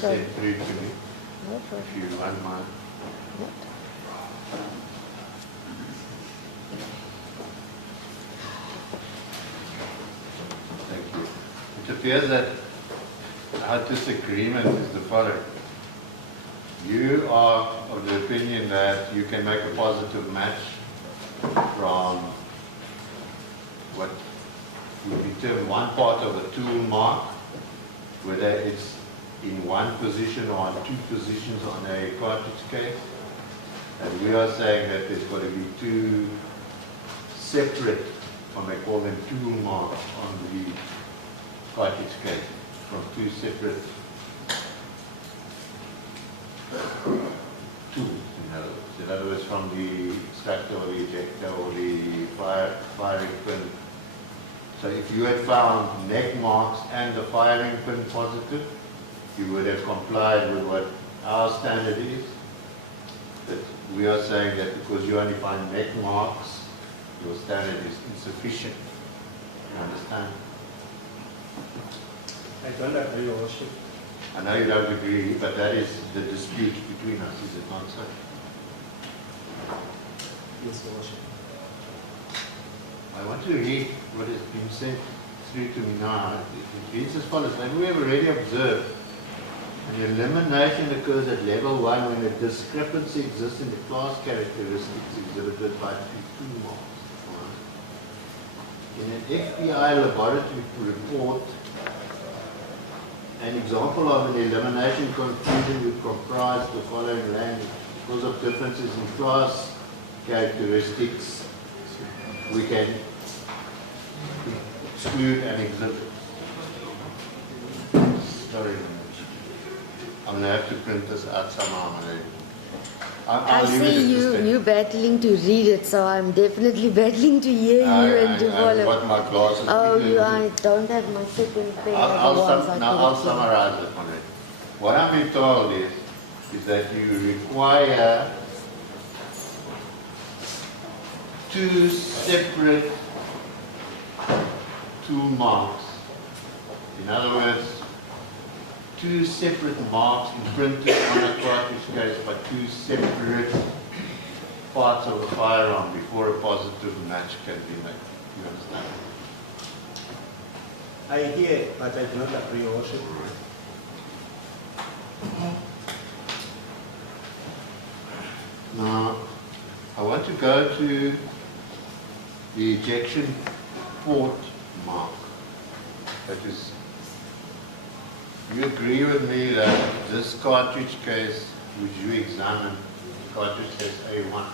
sent through to me, No problem. if you want mine. What? Thank you. It appears that our disagreement is the following. You are of the opinion that you can make a positive match from what would be termed one part of a tool mark, whether it's in one position or on two positions on a cartridge case. And we are saying that there's got to be two separate, I may call them tool marks on the cartridge case, from two separate tools, in other words, from the extractor or the ejector or the firing pin. So if you had found neck marks and the firing pin positive, you would have complied with what our standard is. But we are saying that because you only find neck marks, your standard is insufficient. You understand? I don't agree, Your Worship. I know you don't agree, but that is the dispute between us, is it not so? Yes, Your Worship. I want to read what has been sent through to me now. It reads as follows. Like we have already observed, an elimination occurs at level 1 when a discrepancy exists in the class characteristics exhibited by two tool marks. In an FBI laboratory report, an example of an elimination conclusion would comprise the following language. Because of differences in class characteristics, we can exclude an exhibit. Sorry, I'm going to have to print this out somehow. I see you battling to read it, so I'm definitely battling to hear you and to follow. I've got my glasses. Oh, I don't have my second pen. I'll summarize it on it. What I'm being told is that you require two separate tool marks. In other words, two separate marks imprinted on a cartridge case by two separate parts of a firearm before a positive match can be made. You understand? I hear, but I do not agree, Your Worship. Now, I want to go to the ejection port mark. That is, you agree with me that this cartridge case, which you examined, cartridge case A1,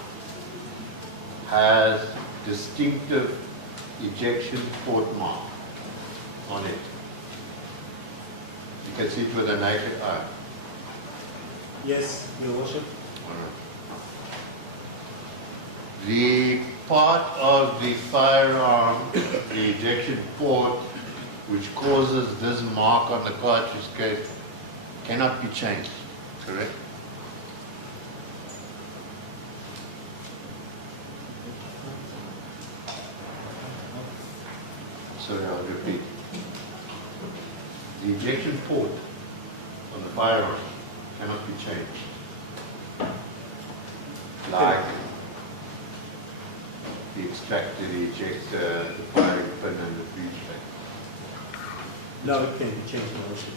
has distinctive ejection port mark on it. You can see it with a naked eye. Yes, Your Worship. The part of the firearm, the ejection port, which causes this mark on the cartridge case, cannot be changed, correct? Sorry, I'll repeat. The ejection port on the firearm cannot be changed. Like the extractor, the ejector, the firing pin, and the breech plate. No, it can be changed, Your Worship.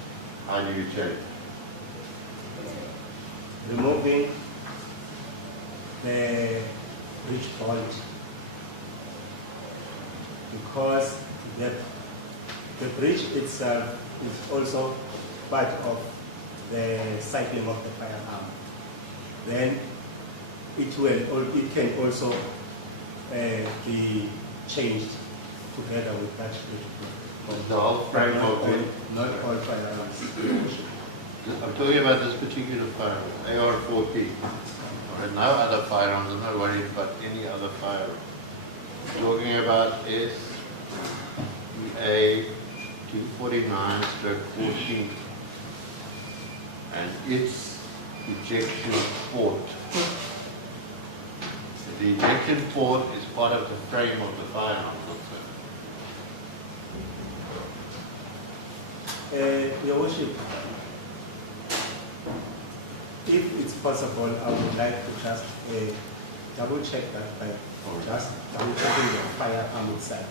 How do you change? Removing the breech point, because the breech itself is also part of the cycling of the firearm. Then it can also be changed together with that breech point. The whole frame of it. Not all firearms, Your Worship. I'm talking about this particular firearm, AR-14. Right, no other firearms, I'm not worried about any other firearm. I'm talking about SEA 249/14 and its ejection port. The ejection port is part of the frame of the firearm. Your Worship, If it's possible, I would like to just double check that by just double checking the firearm itself.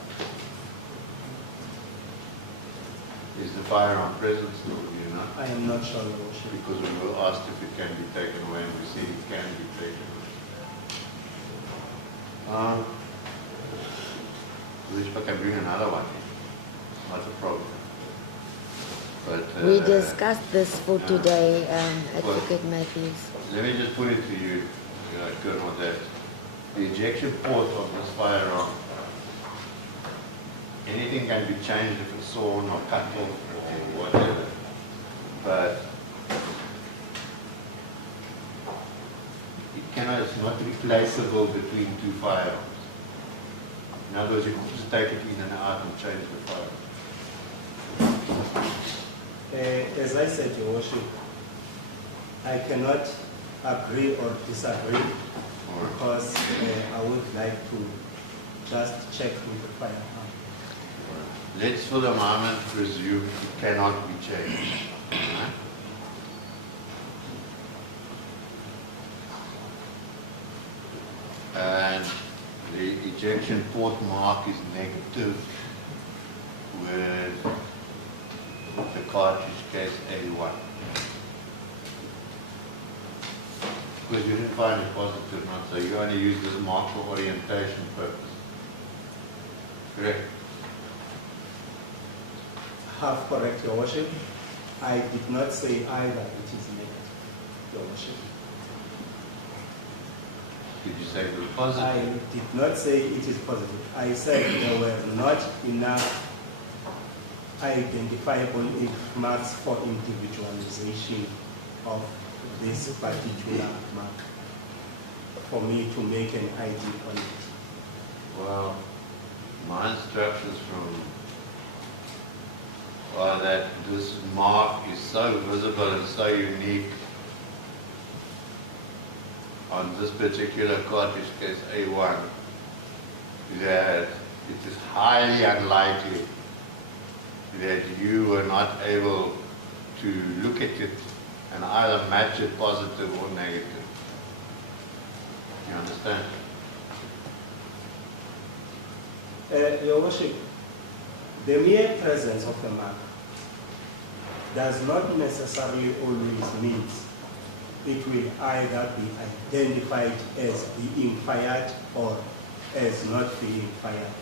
Is the firearm present still, do you know? I am not sure, Your Worship. Because we were asked if it can be taken away, and we said it can be taken away. Which I can bring another one. Not a problem. But We discussed this for today, Advocate Matthews. let me just put it to you, Colonel, that the ejection port of this firearm, anything can be changed if it's sawn or cut off or whatever. But it's not replaceable between two firearms. In other words, you can just take it in and out and change the firearm. As I said, Your Worship, I cannot agree or disagree because I would like to just check with the firearm. Let's for the moment presume it cannot be changed. And the ejection port mark is negative with the cartridge case A1. Because you didn't find it positive, not so you only use this mark for orientation purpose. Correct? Half correct, Your Worship. I did not say either it is negative, Your Worship. Did you say it was positive? I did not say it is positive. I said there were not enough identifiable marks for individualization of this particular mark for me to make an ID on it. Well, my instructions are that this mark is so visible and so unique on this particular cartridge case A1 that it is highly unlikely that you were not able to look at it and either match it positive or negative. You understand? Your Worship, the mere presence of the mark does not necessarily always mean it will either be identified as being fired or as not being fired.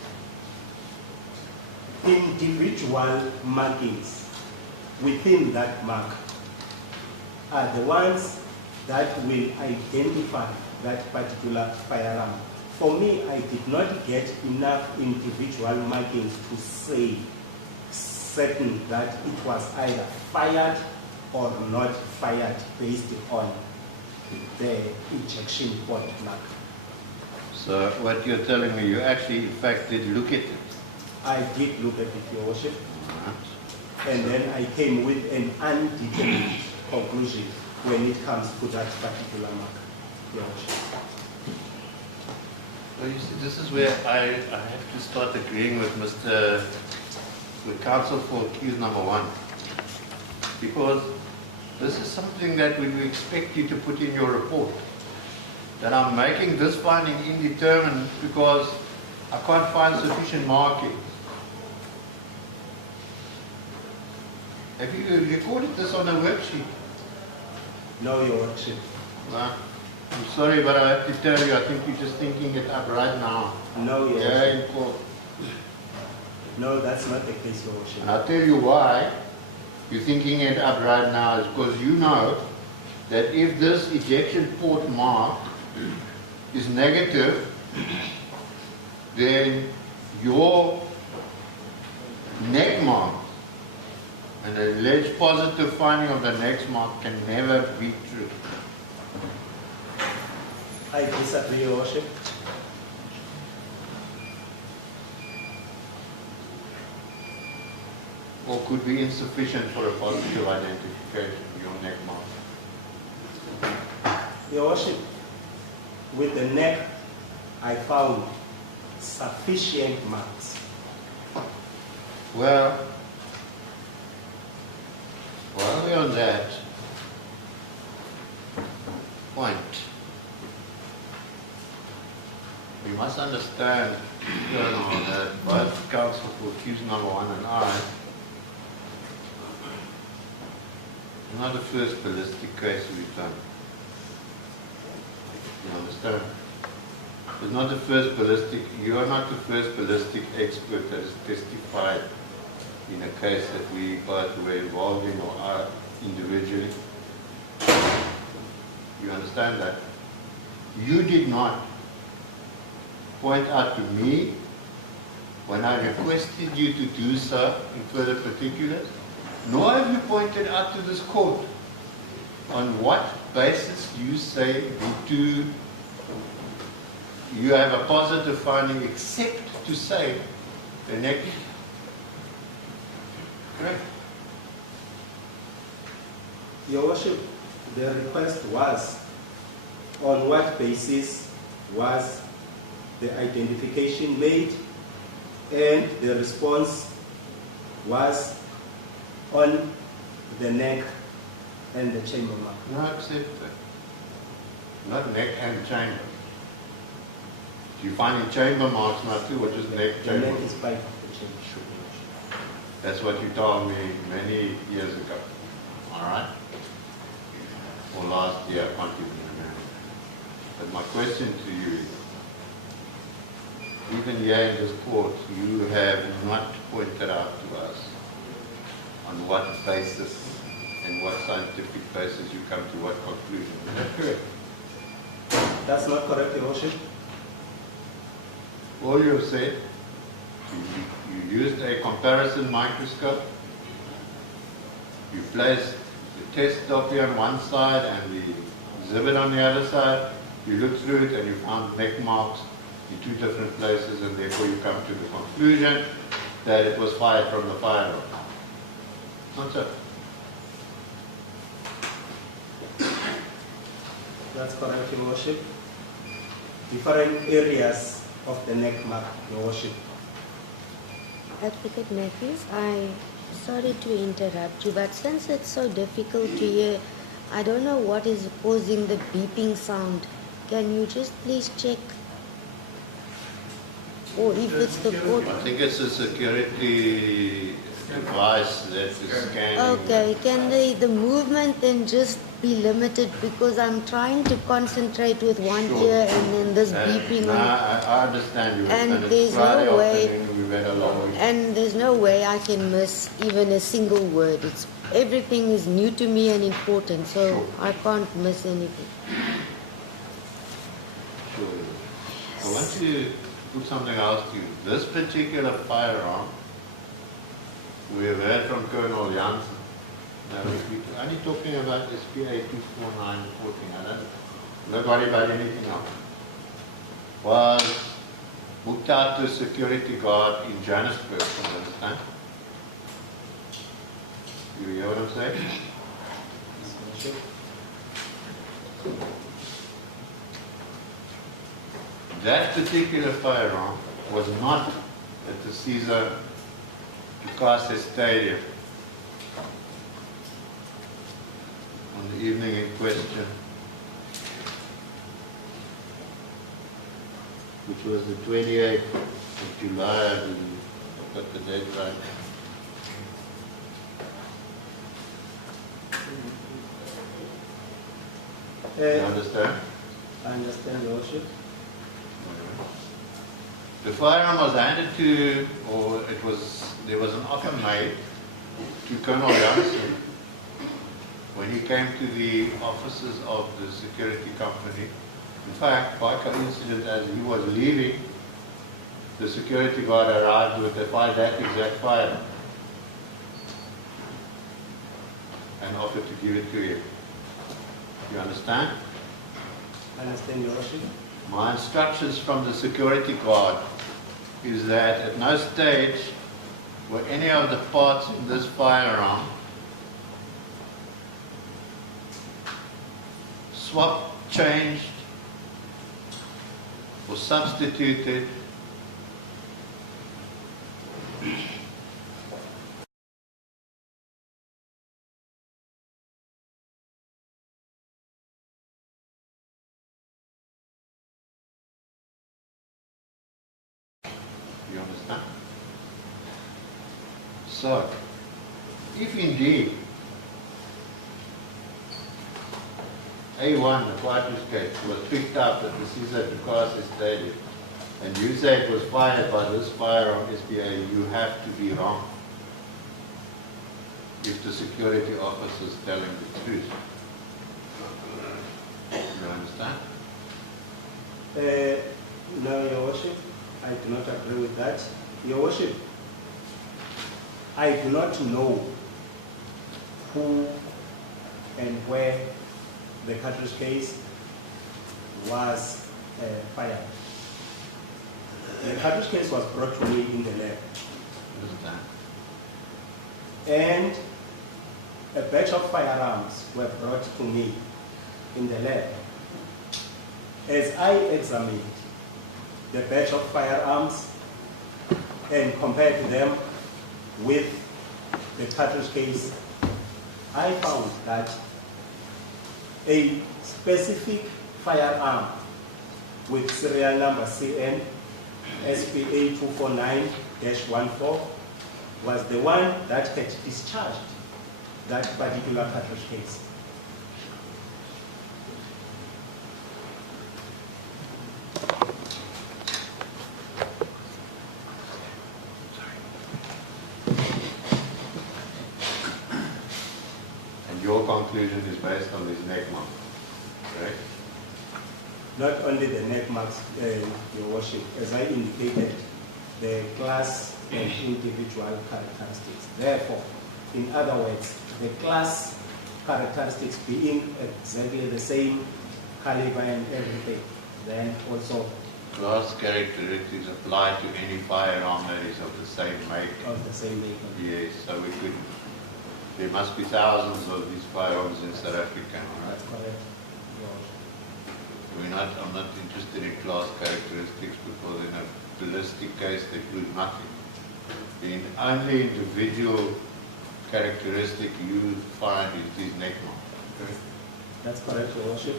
Individual markings within that mark are the ones that will identify that particular firearm. For me, I did not get enough individual markings to say certain that it was either fired or not fired based on the ejection port mark. So what you're telling me, you actually in fact did look at it. I did look at it, Your Worship, and then I came with an undetermined conclusion when it comes to that particular mark, Your Worship. Well, you see, this is where I have to start agreeing with with counsel for accused number one, because this is something that we expect you to put in your report. That I'm making this finding indeterminate because I can't find sufficient markings. Have you recorded this on a worksheet? No, Your Worship. No. I'm sorry, but I have to tell you, I think you're just thinking it up right now. No, Your Yeah, Worship. in court. No, that's not the case, Your Worship. And I'll tell you why you're thinking it up right now is because you know that if this ejection port mark is negative, then your neck mark and the alleged positive finding of the next mark can never be true. I disagree, Your Worship. Or could be insufficient for a positive identification of your neck mark. Your Worship, with the neck, I found sufficient marks. Well, while we're on that, point. You must understand, Colonel, that both counsel for accused number 1 and I are not the first ballistic case we've done. You understand? It's not the first ballistic, you are not the first ballistic expert that has testified in a case that we both were involved in or are individually. You understand that? You did not point out to me when I requested you to do so in further particulars, nor have you pointed out to this court on what basis you say you have a positive finding except to say the negligence. Correct? Your Worship, the request was on what basis was the identification made, and the response was on the neck and the chamber mark. No, I accept that. Not neck and chamber. Do you find in chamber marks now too, or just neck, The chamber? neck is part of the chamber. Sure, Your Worship. That's what you told me many years ago. All right? Or last year, I can't even remember. But my question to you is, even here in this court, you have not pointed out to us on what basis and what scientific basis you come to what conclusion. Is that correct? That's not correct, Your Worship. All you have said, you used a comparison microscope, you placed the test copy on one side and the exhibit on the other side, you looked through it and you found neck marks in two different places, and therefore you come to the conclusion that it was fired from the firearm. Not so. That's correct, Your Worship. Different areas of the neck mark, Your Worship. Advocate Matthews, I'm sorry to interrupt you, but since it's so difficult to hear, I don't know what is causing the beeping sound. Can you just please check? Or if it's the court. I think it's a security device that is scanning. Okay, can the movement then just be limited, because I'm trying to concentrate with one Sure. ear and then this beeping No, on. I understand you. And it's there's no Friday way- afternoon, we've had a long week. And there's no way I can miss even a single word. Everything is new to me and important, so Sure. I can't miss anything. Sure. I want to put something else to you. This particular firearm, we have heard from Colonel Jansen. Now, we're only talking about SPA 24914. Don't worry about anything else. Was booked out to a security guard in Johannesburg, you understand? You hear what I'm saying? That particular firearm was not at the Caesar Picasso Stadium on the evening in question, which was the 28th of July, I believe. I've got the date right. You understand? I understand, Your Worship. The firearm was handed to, there was an offer made to Colonel Jansen when he came to the offices of the security company. In fact, by coincidence, as he was leaving, the security guard arrived with that exact firearm and offered to give it to him. You understand? I understand, Your Worship. My instructions from the security guard is that at no stage were any of the parts in this firearm swapped, changed, or substituted Huh? So, if indeed A1, the cartridge case, was picked up at the Cesar Ducasse Stadium, and you say it was fired by this firearm SPA, you have to be wrong. If the security officer is telling the truth. You understand? No, Your Worship, I do not agree with that. Your Worship, I do not know who and where the cartridge case was fired. The cartridge case was brought to me in the lab. Understand? And a batch of firearms were brought to me in the lab. As I examined the batch of firearms and compared them with the cartridge case, I found that a specific firearm with serial number CN SPA 249-14 was the one that had discharged that particular cartridge case. And your conclusion is based on this neck mark, right? Not only the neck marks, Your Worship, as I indicated, the class and individual characteristics. Therefore, in other words, the class characteristics being exactly the same caliber and everything, then also Class characteristics apply to any firearm that is of the same make. of the same vehicle. Yes, so we could, there must be thousands of these firearms in South Africa, all right? That's correct, Your Worship. I'm not interested in class characteristics because in a ballistic case they prove nothing. The only individual characteristic you find is this neck mark. Okay? That's correct, Your Worship.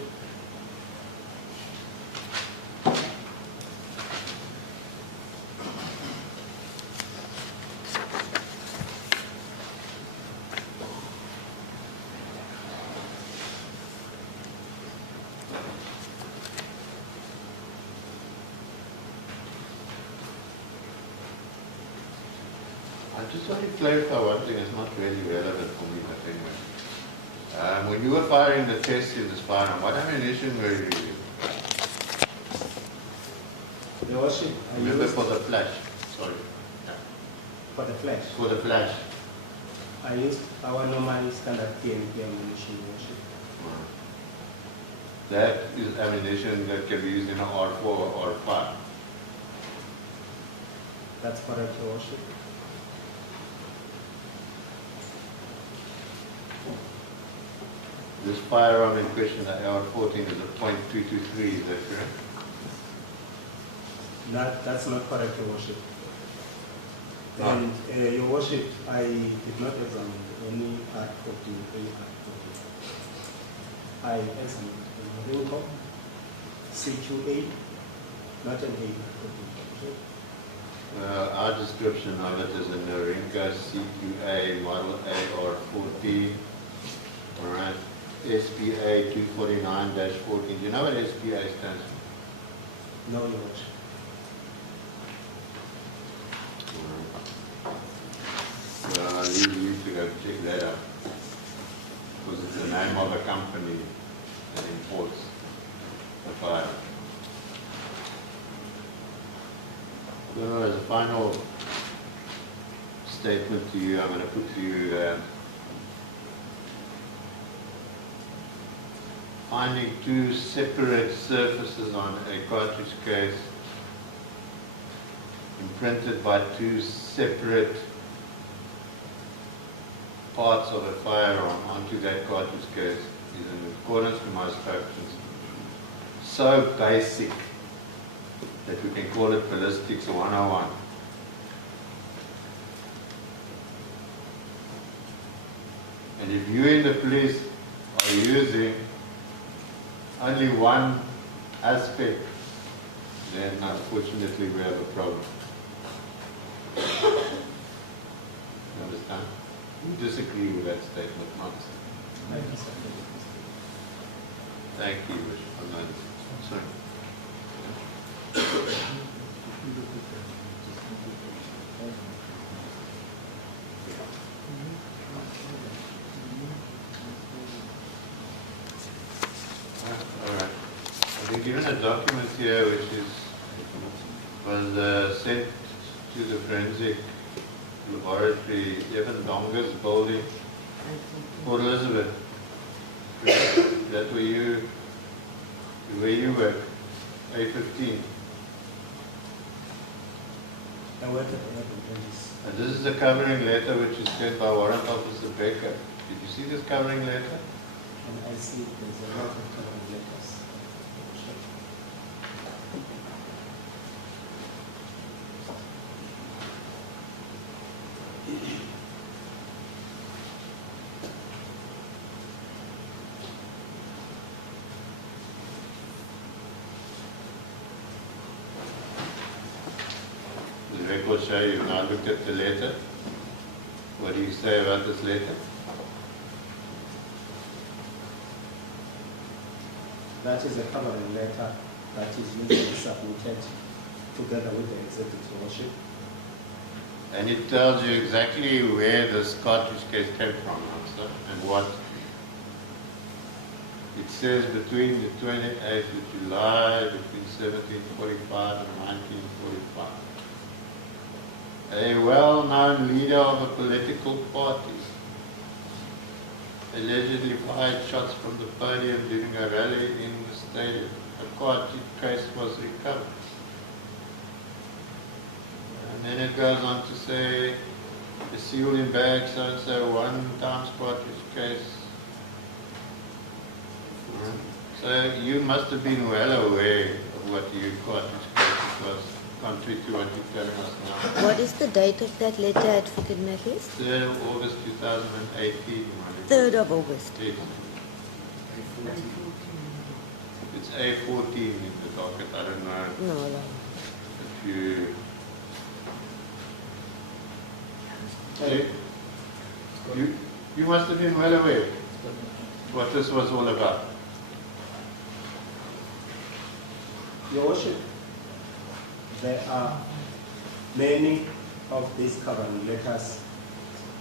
I just want to clarify one thing, it's not really relevant for me, but anyway. When you were firing the test in this firearm, what ammunition were you using? Your Worship, I Remember used for the flash, sorry. for the flash. For the flash. I used our normal standard PNP ammunition, Your Worship. That is ammunition that can be used in an R4 or R5. That's correct, Your Worship. This firearm in question, the AR-14, is a .223, is that correct? That's not correct, Your Worship. Ah. And Your Worship, I did not examine any R14, any R14. I examined a Rinco CQA, not an A14. Our description of it is a Norinco CQA model AR-14. All right. SPA 249-14. Do you know what SPA stands for? No, Your Worship. Well, I leave you to go check that out. Because it's the name of a company that imports the firearm. So as a final statement to you, I'm going to put to you finding two separate surfaces on a cartridge case imprinted by two separate parts of a firearm onto that cartridge case is in accordance to my instructions so basic that we can call it ballistics 101. And if you in the police are using only one aspect, then unfortunately we have a problem. You understand? You disagree with that statement, nonsense. Thank you, Bishop. Sorry. All right. I've been given a document here which was sent to the forensic laboratory, Evan Donga's building, Port Elizabeth. That where you work, A15. I work at the Bridges. And this is the covering letter which is sent by Warrant Officer Baker. Did you see this covering letter? And I see there's a lot of covering letters. The record show you've now looked at the letter. What do you say about this letter? That is a covering letter that is usually submitted together with the executive worship. And it tells you exactly where this cartridge case came from, sir, and what. It says between the 28th of July, between 1745 and 1945. A well-known leader of a political party allegedly fired shots from the podium during a rally in the stadium. A cartridge case was recovered. And then it goes on to say, the sealed in bag, so-and-so, 1 times cartridge case. So you must have been well aware of what your cartridge case was, contrary to what you're telling us now. What is the date of that letter, Advocate Matthews? 3rd of August 2018. 3rd of August. Yes. It's A14 in the docket. I don't know No, no. if you... You must have been well aware what this was all about. Your Worship, there are many of these covering letters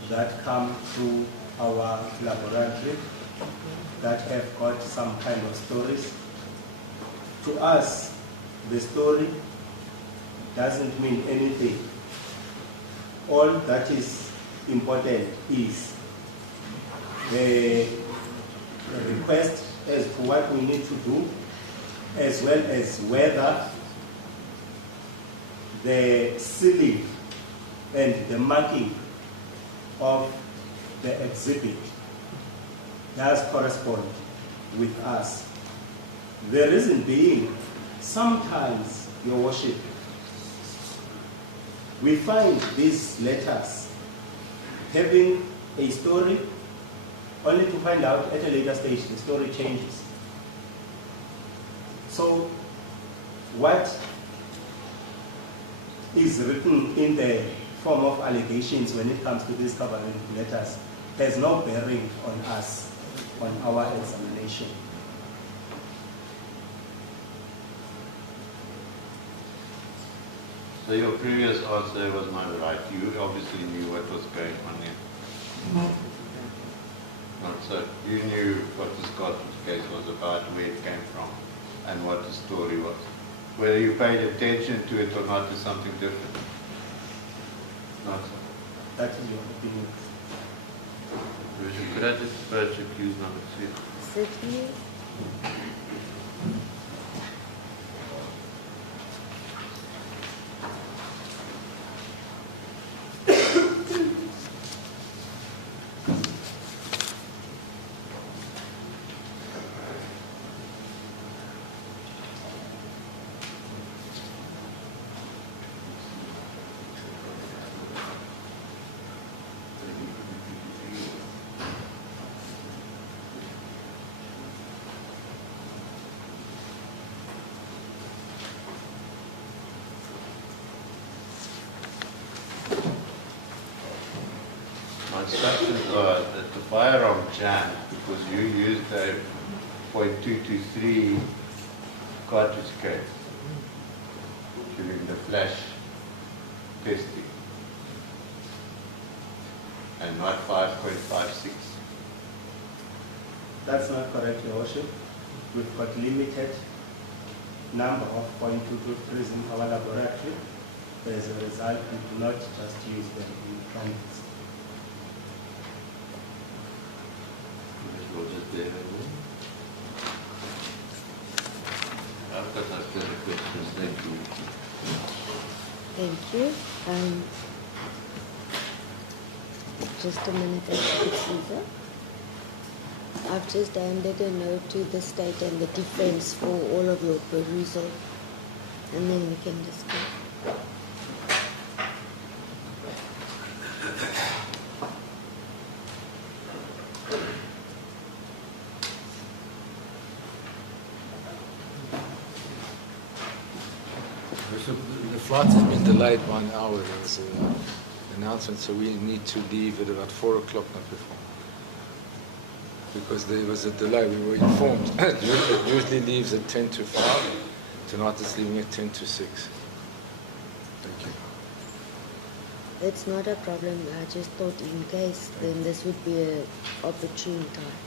that come through our laboratory that have got some kind of stories. To us, the story doesn't mean anything. All that is important is the request as to what we need to do, as well as whether the sealing and the marking of the exhibit does correspond with us. The reason being, sometimes, Your Worship, we find these letters having a story, only to find out at a later stage the story changes. So, what is written in the form of allegations when it comes to these covering letters has no bearing on us, on our examination. So your previous answer was not right. You obviously knew what was going on here. Not so. You knew what the cartridge case was about, where it came from, and what the story was. Whether you paid attention to it or not is something different. Not so. That is your opinion. Could I just purge accused number 3? Certainly. instructions are that the firearm jam, because you used a .223 cartridge case during the flash testing, and not 5.56. That's not correct, Your Worship. We've got limited number of .223s in our laboratory. As a result, we do not just use them in trials. We'll just do it. I've got no further questions. Thank you. Thank you. Just a minute, Caesar. I've just handed a note to the state and the defense for all of your perusal, and then we can discuss. The flight has been delayed 1 hour. There was an announcement, so we need to leave at about 4 o'clock, not before. Because there was a delay, we were informed. It usually leaves at 10 to 5. Tonight it's leaving at 10 to 6. Thank you. It's not a problem. I just thought in case, then this would be an opportune time.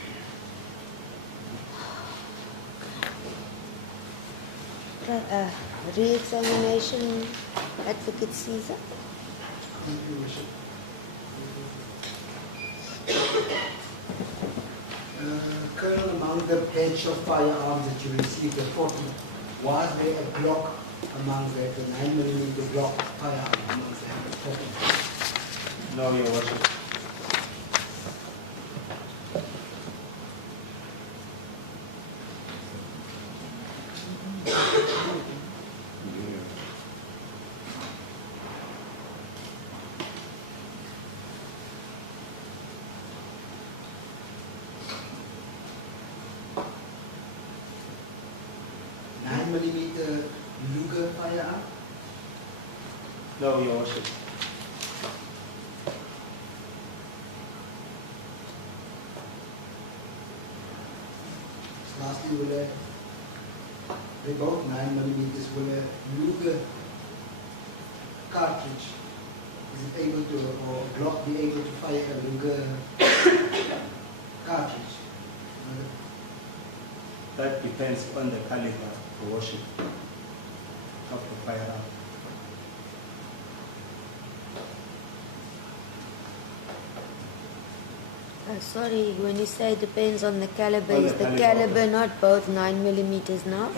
Re-examination, Advocate Caesar. Thank you, Worship. Colonel, among the batch of firearms that you received, the 40, was there a Glock among that, the 9mm Glock firearm among that 40? No, Your Worship. Luger firearm? No, Your Worship. Lastly, they both 9mm, will a Luger cartridge, is it able to, or Glock be able to fire a Luger cartridge? That depends on the caliber, Your Worship, of the firearm. Sorry, when you say depends on the caliber, On the is the caliber. caliber not both 9mm now?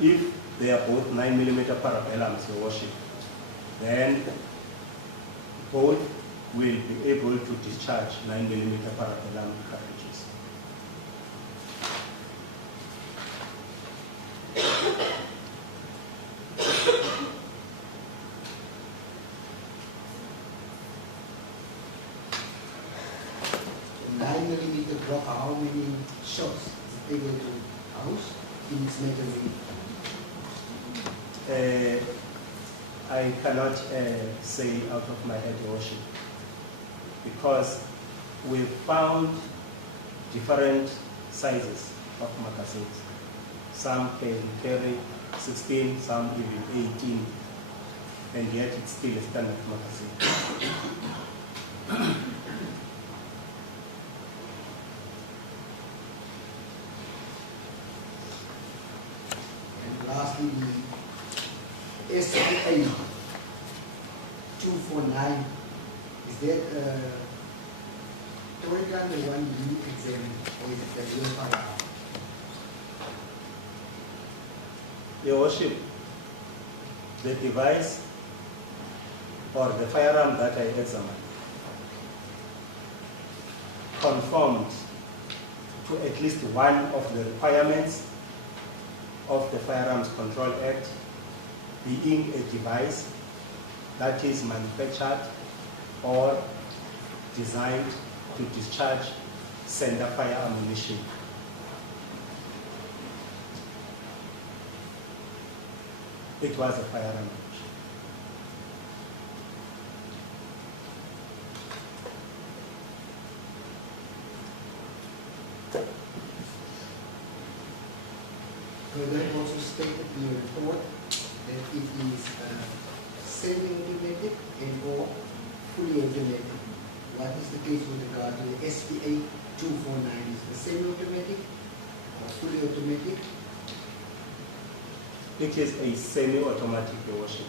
If they are both 9mm parabellums, Your Worship, then both will be able to discharge 9mm parabellum cartridges. Glock, how many shots is it able to house in its magazine? I cannot say out of my head, Your Worship, because we found different sizes of magazines. Some can carry 16, some even 18, and yet it's still a standard magazine. Lastly, the SIA 249, is that Torican the one you examined, or is it the real firearm? Your Worship, the device or the firearm that I examined conformed to at least one of the requirements of the Firearms Control Act, being a device that is manufactured or designed to discharge center fire ammunition. It was a firearm. Further, also stated in your report that it is semi-automatic and or fully automatic. What is the case with regard to the SPA 249? Is it semi-automatic or fully automatic? It is a semi-automatic, Your Worship.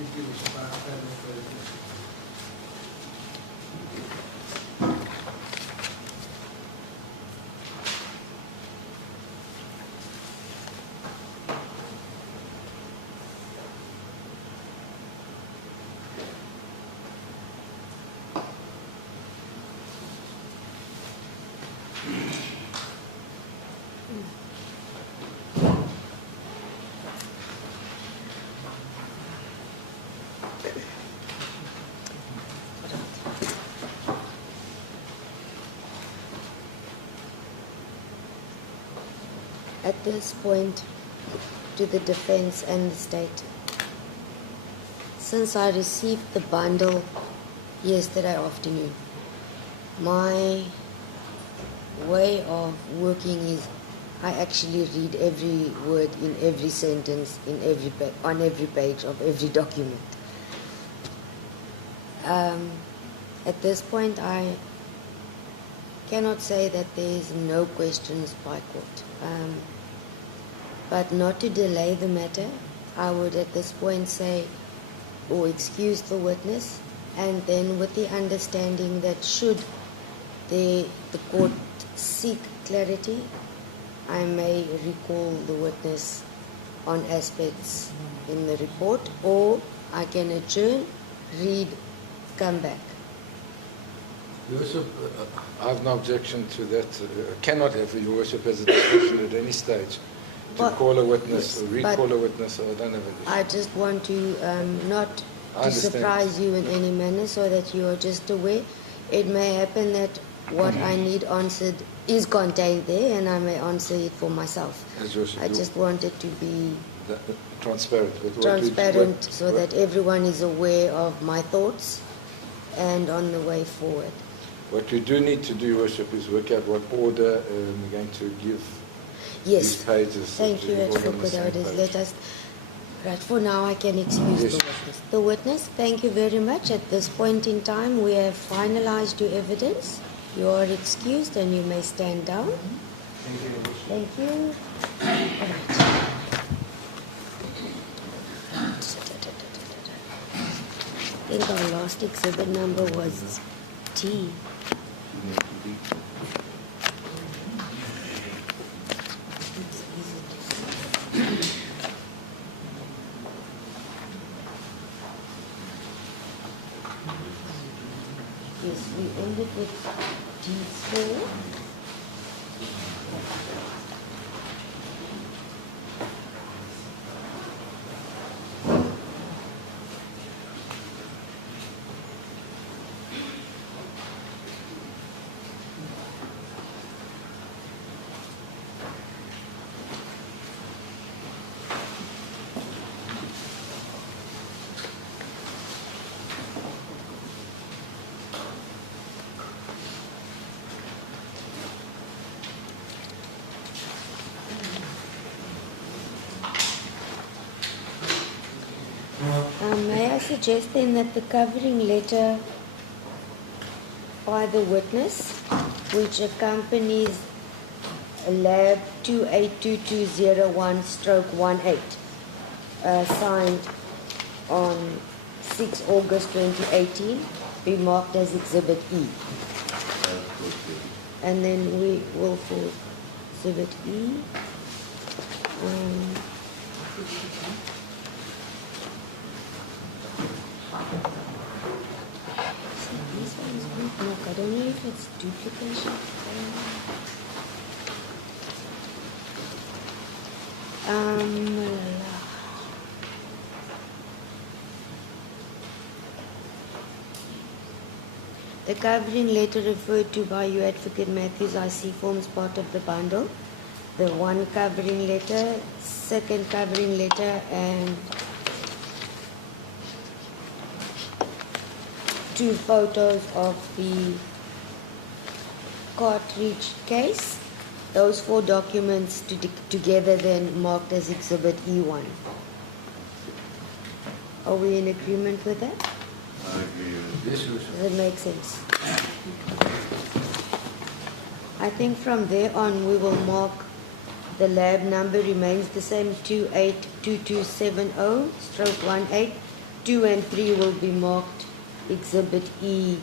Thank you, Mr. Parker. No further questions. At this point, to the defense and the state, since I received the bundle yesterday afternoon, my way of working is I actually read every word in every sentence in on every page of every document. At this point, I cannot say that there is no questions by court. But not to delay the matter, I would at this point say, or excuse the witness, and then with the understanding that should the court seek clarity, I may recall the witness on aspects in the report, or I can adjourn, read, come back. Your Worship, I have no objection to that. Cannot have Your Worship as a discretion at any stage to But- call a witness yes, or recall a witness. I don't have an issue. I just want to not I to understand. surprise you in any manner, so that you are just aware. It may happen that what I need answered is contained there, and I may answer it for myself. As Your Worship, I just wanted to be transparent. With what transparent so that everyone is aware of my thoughts and on the way forward. What we do need to do, Your Worship, is work out what order we're going to give Yes. these pages. Thank to you, be all for on the good same orders. page. Let us. Right, for now I can excuse Yes. the witness. The witness, thank you very much. At this point in time, we have finalized your evidence. You are excused and you may stand down. Thank you, Your Worship. Thank you. All right. I think our last exhibit number was T. Yes, we ended with D4. May I suggest then that the covering letter by the witness, which accompanies Lab 282201/18, signed on 6 August 2018, be marked as Exhibit E. And then we will for Exhibit E. This one's bookmark. I don't know if it's duplication. The covering letter referred to by you, Advocate Matthews, IC, forms part of the bundle. The one covering letter, second covering letter, and 2 photos of the cartridge case. Those 4 documents together then marked as Exhibit E1. Are we in agreement with that? I agree with Yes, sure. Does it make sense? I think from there on we will mark the lab number remains the same, 282270/18. 2 and 3 will be marked Exhibit E2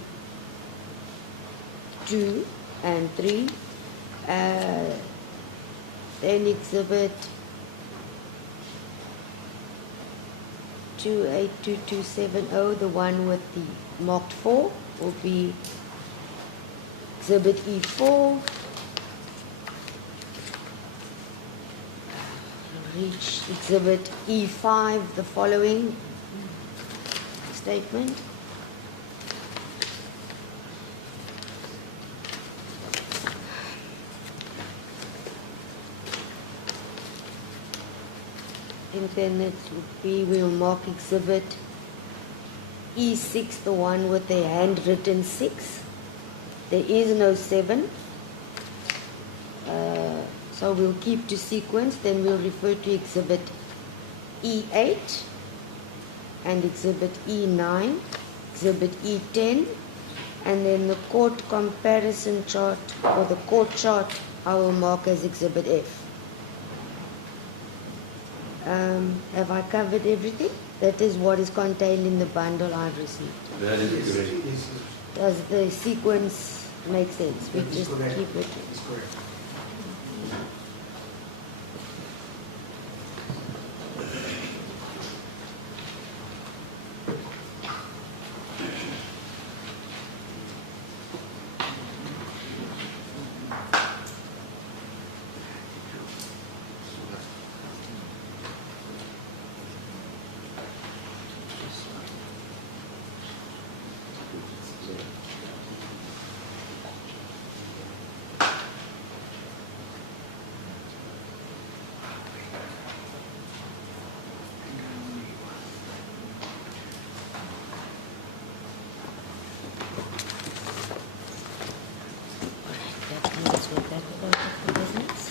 and 3. Then Exhibit 282270, the one with the marked 4, will be Exhibit E4. Reach Exhibit E5, the following statement. And then it would be, we'll mark Exhibit E6, the one with the handwritten 6. There is no 7. So we'll keep to sequence, then we'll refer to Exhibit E8 and Exhibit E9, Exhibit E10, and then the court comparison chart or the court chart I will mark as Exhibit F. Have I covered everything? That is what is contained in the bundle I've received. that is Yes, great. yes, Does the sequence make sense? We that is just correct. keep it. It's correct. That deals with that part of the business.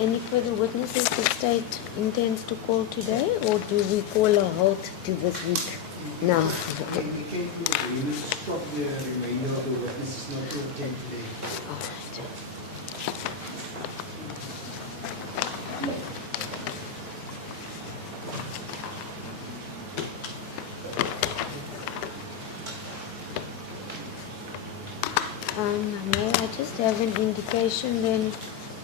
Any further witnesses the state intends to call today, or do we call a halt to this week now? We came to agreement to stop the remainder of the witnesses not to attend today. All right. May I just have an indication then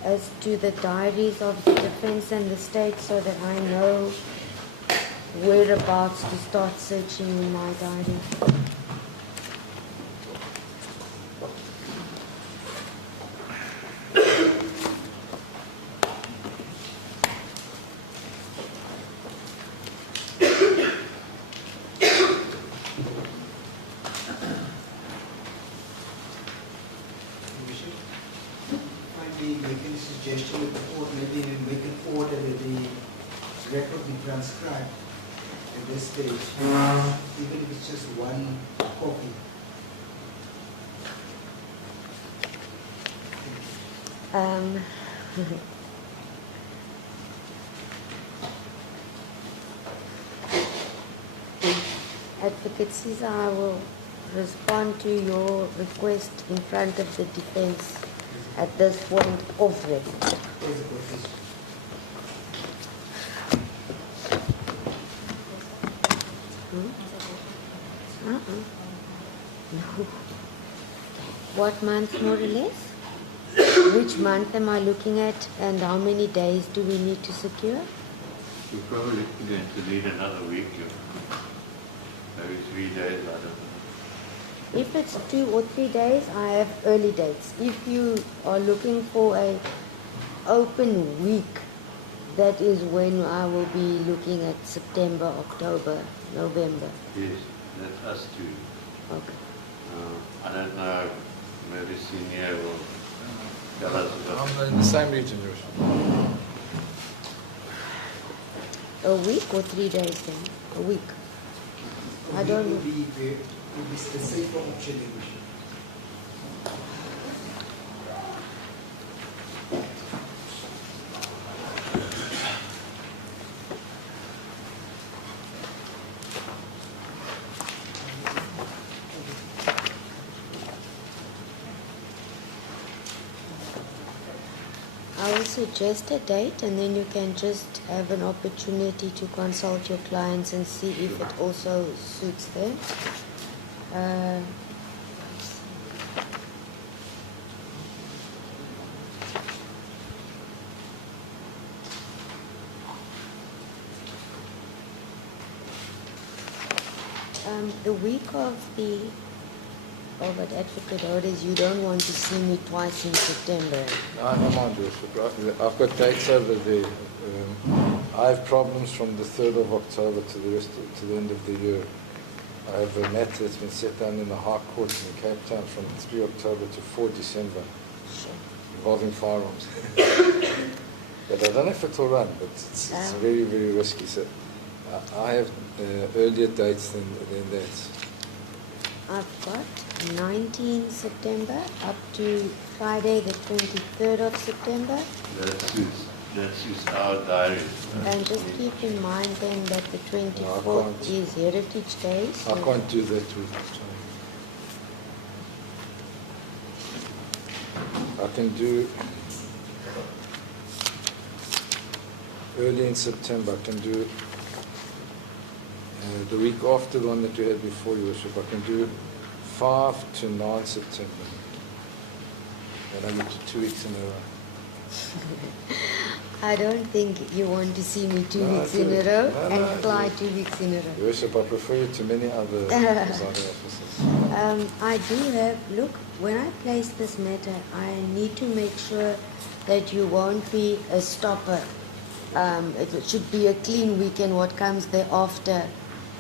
as to the diaries of the defense and the state so that I know whereabouts to start searching in my diary? Might be making a suggestion that the court maybe make an order that the record be transcribed at this stage, even if it's just one copy. Advocate Caesar, I will respond to your request in front of the defense at this point of record. There's a question. No. What month more or less? Which month am I looking at, and how many days do we need to secure? You're probably going to need another week, maybe 3 days, I don't know. If it's 2 or 3 days, I have early dates. If you are looking for a open week, that is when I will be looking at September, October, November. Yes. That's us two. Okay. I don't know, maybe senior will tell us about. I'm in the same region, Josh. A week or 3 days then? A week. I don't know. Would be the safer option in which. I will suggest a date and then you can just have an opportunity to consult your clients and see if it also suits them. The week of an advocate orders, you don't want to see me twice in September. No, I'm on, Josh. I've got dates over there. I have problems from the 3rd of October to the end of the year. I have a matter that's been set down in the High Court in Cape Town from 3 October to 4 December involving firearms. But I don't know if it will run, but it's very, very risky. So I have earlier dates than that. I've got 19 September up to Friday the 23rd of September. That suits our diary. And just keep in mind then that the 24th is Heritage Day. So I can't do that week. I can do early in September. I can do the week after the one that we had before, Your Worship. I can do 5 to 9 September. And I get you 2 weeks in a row. I don't think you want to see me 2 weeks in a row and fly 2 weeks in a row. Your Worship, I prefer you to many other presiding officers. I do have, look, when I place this matter, I need to make sure that you won't be a stopper. It should be a clean weekend. What comes thereafter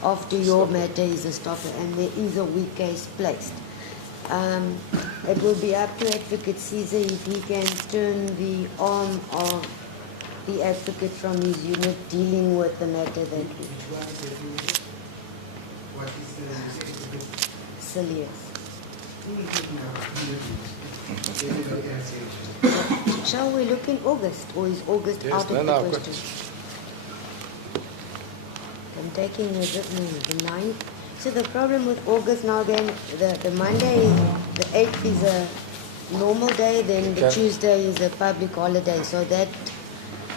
after your matter is a stopper, and there is a weak case placed. It will be up to Advocate Caesar if he can turn the arm of the advocate from his unit dealing with the matter that we... What is the Silius. answer? Shall we look in August, or is August Yes, out of no, the I've got question? I'm taking the 9th. So the problem with August now then, the Monday, the 8th is a normal day, then the Tuesday is a public holiday, so that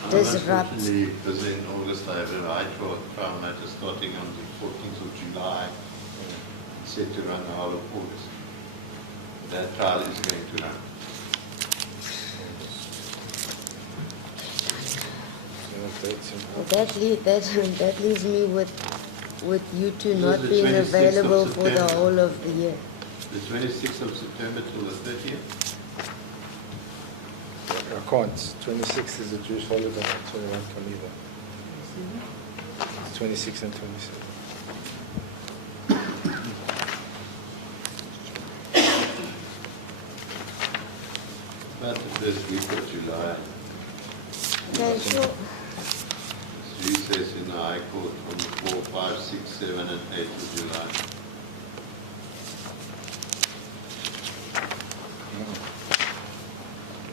disrupts. Unfortunately, because in August I have a right for trial matter starting on the 14th of July. It's set to run the whole of August. That trial is going to run. That leaves me with you two This not is the being 26th of available for the September. whole of the year. The 26th of September till the 30th. I can't. 26th is a Jewish holiday. 21 can either. 26 and 27. About the first week of July. Okay, sure. It's recess in the High Court on the 4, 5, 6, 7 and 8 of July.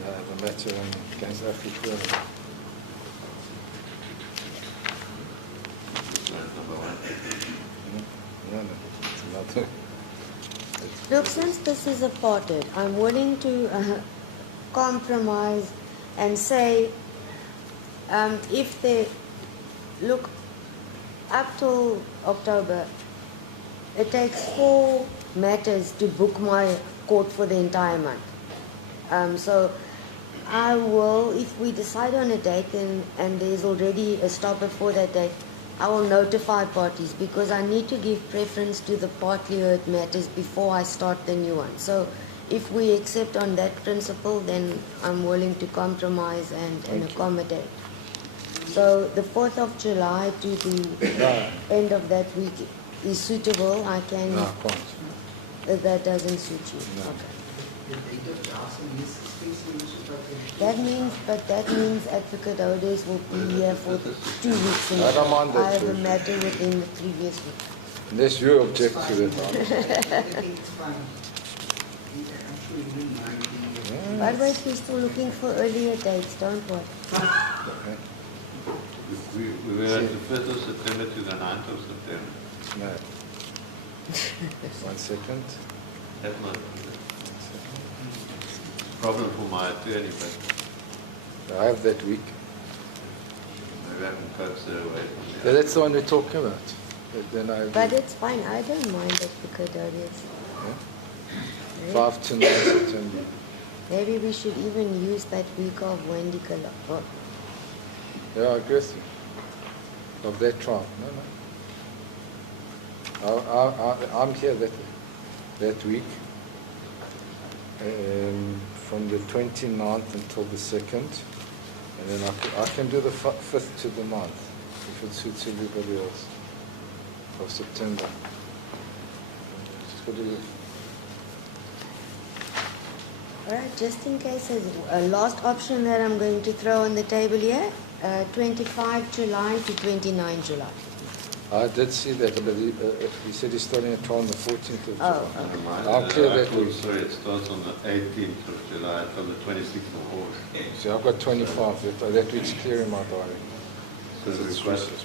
I have a matter against Africa. That's number 1. No, it's another. Look, since this is apartheid, I'm willing to compromise and say if they look up till October, it takes 4 matters to book my court for the entire month. So I will, if we decide on a date and there's already a stopper for that date, I will notify parties because I need to give preference to the partly heard matters before I start the new one. So if we accept on that principle, then I'm willing to compromise and accommodate. So the 4th of July to the end of that week is suitable, I can. No, I can't. That doesn't suit you. No. Okay. The date of the asking is space That means Advocate Odes will be here for 2 weeks. I don't mind that, I have a Judge. matter within the previous week. Unless you object to that. It's fine. I'm sure you wouldn't mind being By the way, we're still looking for earlier dates, don't worry. We were at the 1st of September to the 9th of September. No. 1 second. That's not a problem for my attorney, but I have that week. maybe I can coax her away from Yeah, there. that's the one we're talking about. But then I But it's fine, I don't mind Advocate Odes. yeah? 5 to 9 September. Maybe we should even use that week of Wendy Kala. Oh, Yeah, I agree with you. Of that trial. No. I'm here that week. From the 29th until the 2nd. And then I can do the 5th to the 9th, if it suits everybody else, of September. Just got to Alright, just in case, a last option that I'm going to throw on the table here, 25 July to 29 July. I did see that, but he said he's starting a trial on the 14th of July. Oh, Never mind. I'll clear that I thought, week. sorry, it starts on the 18th of July until the 26th of August. See, I've got 25. That week's clear in my diary. So It's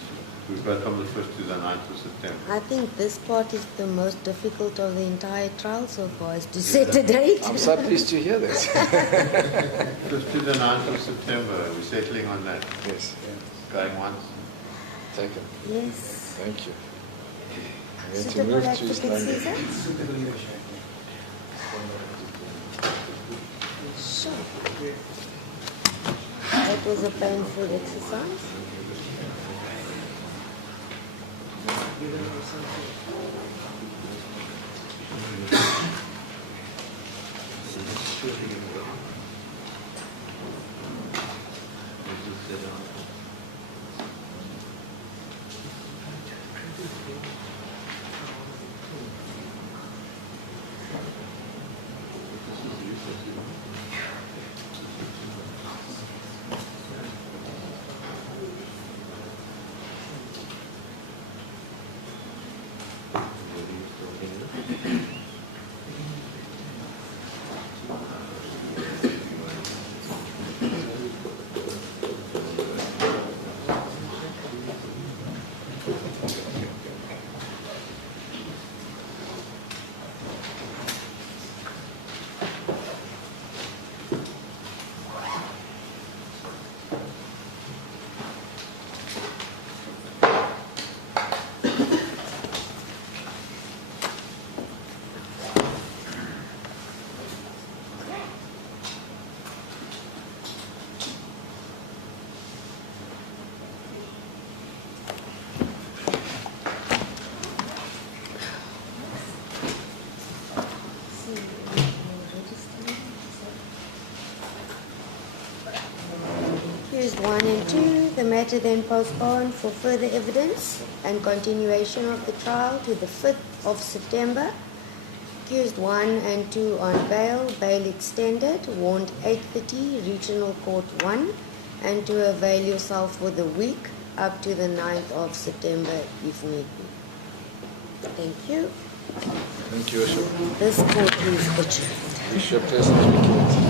we've got from the 1st to the 9th of September. I think this part is the most difficult of the entire trial so far, is to set a date. I'm so pleased to hear that. 1st to the 9th of September, we're settling on that. Yes, Going once. taken. Yes. Thank you. I'm going to Suitable move to Advocate East London. Caesar? suitable leadership. Sure. That was a painful exercise. Accused 1 and 2, the matter then postponed for further evidence and continuation of the trial to the 5th of September. Accused 1 and 2 on bail, bail extended, warned 8:30, Regional Court 1, and to avail yourself for the week up to the 9th of September if need be. Thank you. Thank you, Bishop. This court is adjourned. Wish you a pleasant weekend.